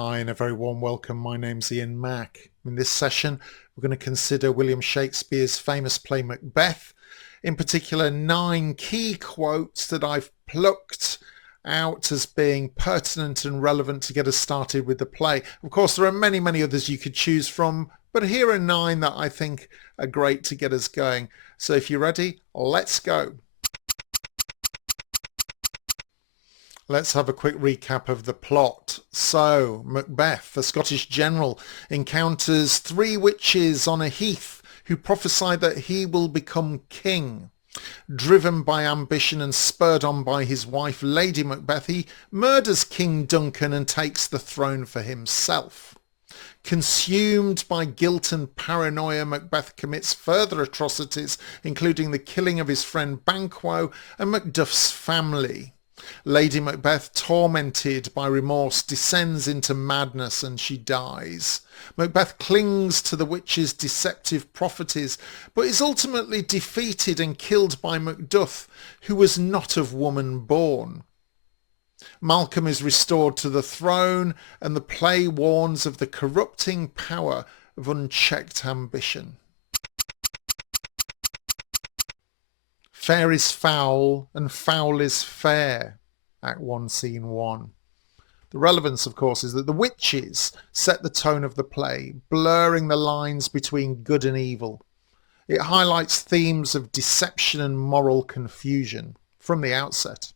Hi and a very warm welcome. My name's Ian Mack. In this session, we're going to consider William Shakespeare's famous play Macbeth, in particular 9 key quotes that I've plucked out as being pertinent and relevant to get us started with the play. Of course, there are many, many others you could choose from, but here are 9 that I think are great to get us going. So if you're ready, let's go. Let's have a quick recap of the plot. So, Macbeth, a Scottish general, encounters 3 witches on a heath who prophesy that he will become king. Driven by ambition and spurred on by his wife, Lady Macbeth, he murders King Duncan and takes the throne for himself. Consumed by guilt and paranoia, Macbeth commits further atrocities, including the killing of his friend Banquo and Macduff's family. Lady Macbeth, tormented by remorse, descends into madness and she dies. Macbeth clings to the witch's deceptive prophecies, but is ultimately defeated and killed by Macduff, who was not of woman born. Malcolm is restored to the throne, and the play warns of the corrupting power of unchecked ambition. Fair is foul and foul is fair. Act 1, Scene 1. The relevance, of course, is that the witches set the tone of the play, blurring the lines between good and evil. It highlights themes of deception and moral confusion from the outset.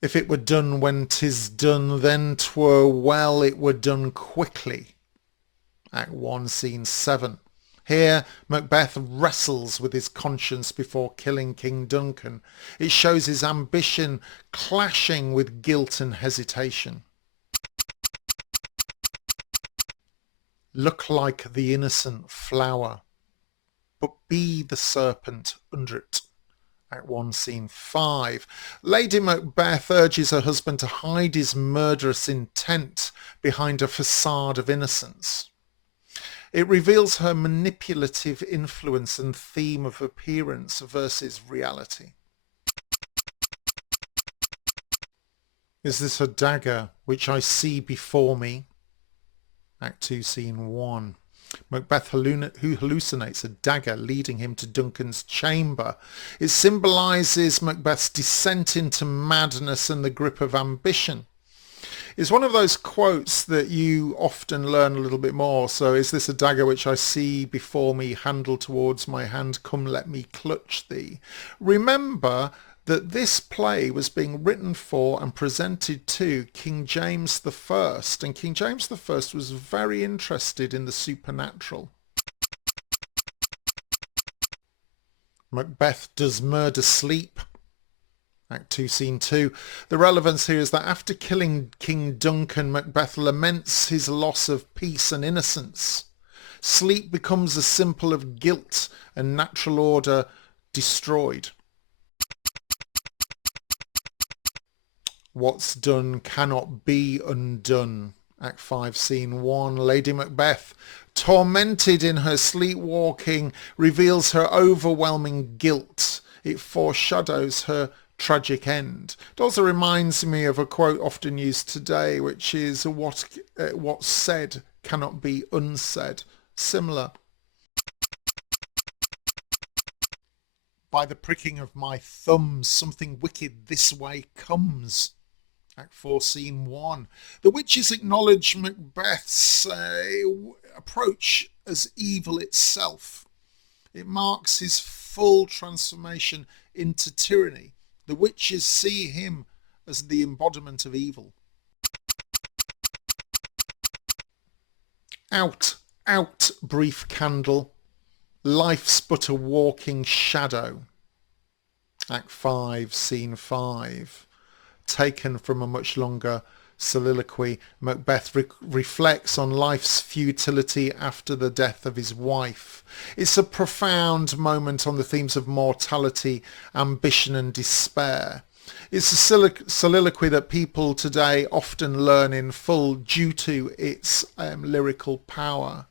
If it were done when 'tis done, then 'twere well it were done quickly. Act 1, Scene 7. Here, Macbeth wrestles with his conscience before killing King Duncan. It shows his ambition clashing with guilt and hesitation. Look like the innocent flower, but be the serpent under it. Act 1, Scene 5. Lady Macbeth urges her husband to hide his murderous intent behind a facade of innocence. It reveals her manipulative influence and theme of appearance versus reality. Is this a dagger which I see before me? Act 2, Scene 1. Macbeth hallucinates a dagger leading him to Duncan's chamber. It symbolises Macbeth's descent into madness and the grip of ambition. It's one of those quotes that you often learn a little bit more. So, is this a dagger which I see before me, handle towards my hand, come let me clutch thee. Remember that this play was being written for and presented to King James I, and King James I was very interested in the supernatural. Macbeth does murder sleep. Act 2, Scene 2. The relevance here is that after killing King Duncan, Macbeth laments his loss of peace and innocence. Sleep becomes a symbol of guilt and natural order destroyed. What's done cannot be undone. Act 5, Scene 1. Lady Macbeth, tormented in her sleepwalking, reveals her overwhelming guilt. It foreshadows her tragic end. It also reminds me of a quote often used today, which is what's said cannot be unsaid. Similar. By the pricking of my thumbs, something wicked this way comes. Act 4, Scene 1. The witches acknowledge Macbeth's approach as evil itself. It marks his full transformation into tyranny. The witches see him as the embodiment of evil. Out, out, brief candle. Life's but a walking shadow. Act 5, Scene 5. Taken from a much longer soliloquy, Macbeth reflects on life's futility after the death of his wife. It's a profound moment on the themes of mortality, ambition and despair. It's a soliloquy that people today often learn in full due to its lyrical power.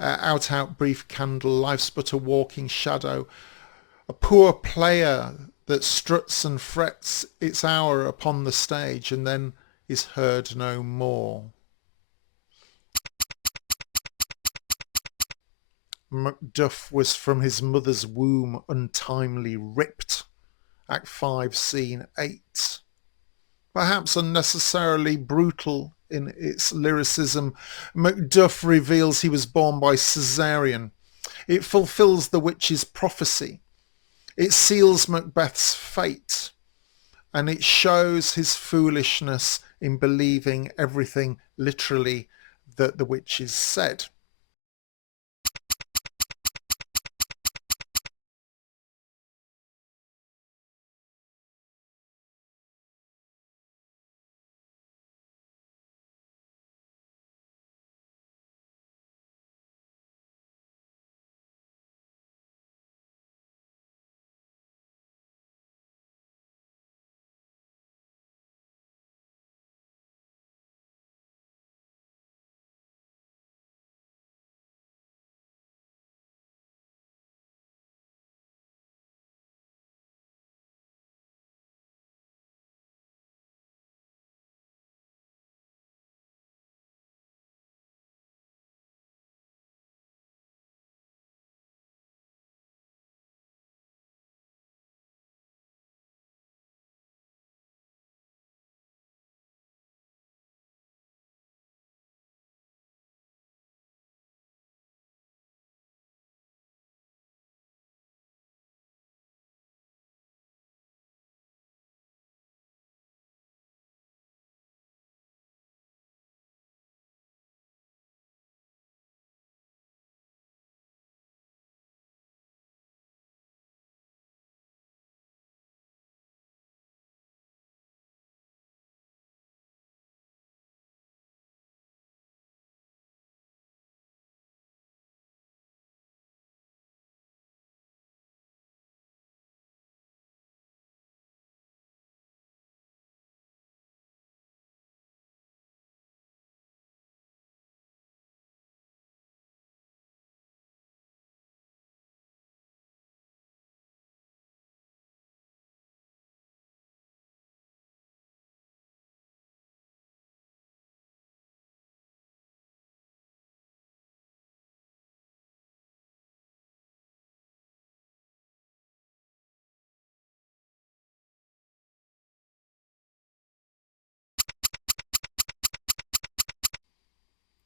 Out, out, brief candle, life's but a walking shadow. A poor player that struts and frets its hour upon the stage and then is heard no more. Macduff was from his mother's womb untimely ripped. Act 5, Scene 8. Perhaps unnecessarily brutal in its lyricism, Macduff reveals he was born by caesarean. It fulfills the witch's prophecy. It seals Macbeth's fate. And it shows his foolishness in believing everything literally that the witches said.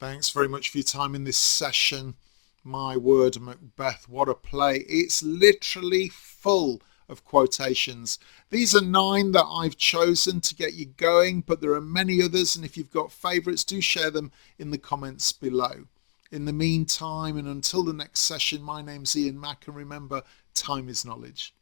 Thanks very much for your time in this session. My word, Macbeth, what a play. It's literally full of quotations. These are 9 that I've chosen to get you going, but there are many others, and if you've got favourites, do share them in the comments below. In the meantime, and until the next session, my name's Ian Mack, and remember, time is knowledge.